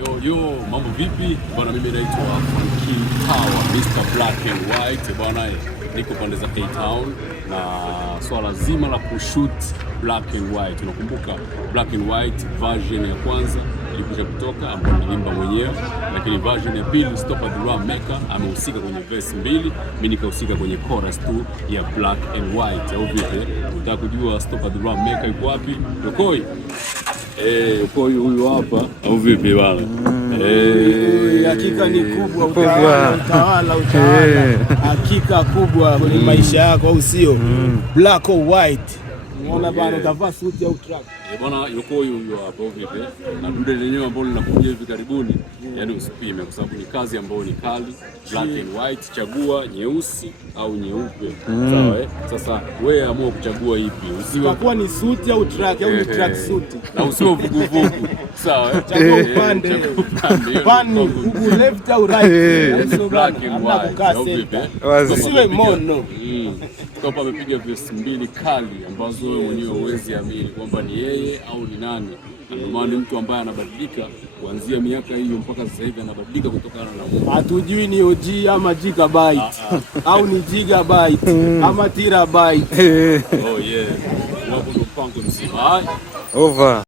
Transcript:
Yo, mambo vipi? Bwana mimi naitwa King Power, Mr. Black and White. Bwana niko pande za Cape Town na swala zima la kushoot Black and White. Unakumbuka Black and White version ya kwanza ilikuja kutoka ambayo nilimba mwenyewe, lakini version ya pili Stop the Drum Maker amehusika kwenye verse mbili, mimi nikahusika kwenye chorus tu ya Black and White. Au vipi? Unataka kujua Stop the Drum Maker yuko wapi? Yokoi. Yokoi huyu hapa au vipi bwana? Hakika ni kubwa, utawala hakika kubwa kwenye maisha yako, au sio? Black or white. Unaona bana, utavaa suti au track. Bwana Yokoi huyu hapa au vipi? Na dude lenyewe ambalo linakuja hivi karibuni, yani usipime kwa sababu ni kazi ambayo ni kali. Black and white, chagua nyeusi au nyeupe. Sawa Sasa wewe amua kuchagua ipi. Usiwe kwa ni suti au track au ni track suit. Na usiwe vuguvugu. Sawa Chagua upande. Upande huku left au right. Black and white. Usiwe mono. Kwa amepiga verse mbili kali ambazo wewe mwenyewe huwezi amini kwamba ni yeye au ni nani. Ndio maana mtu ambaye anabadilika kuanzia miaka hiyo mpaka sasa hivi anabadilika kutokana na Mungu. Hatujui ni OG ama gigabyte au ni gigabyte ama terabyte. Oh yeah. Wapo ndo mpango mzima. Over.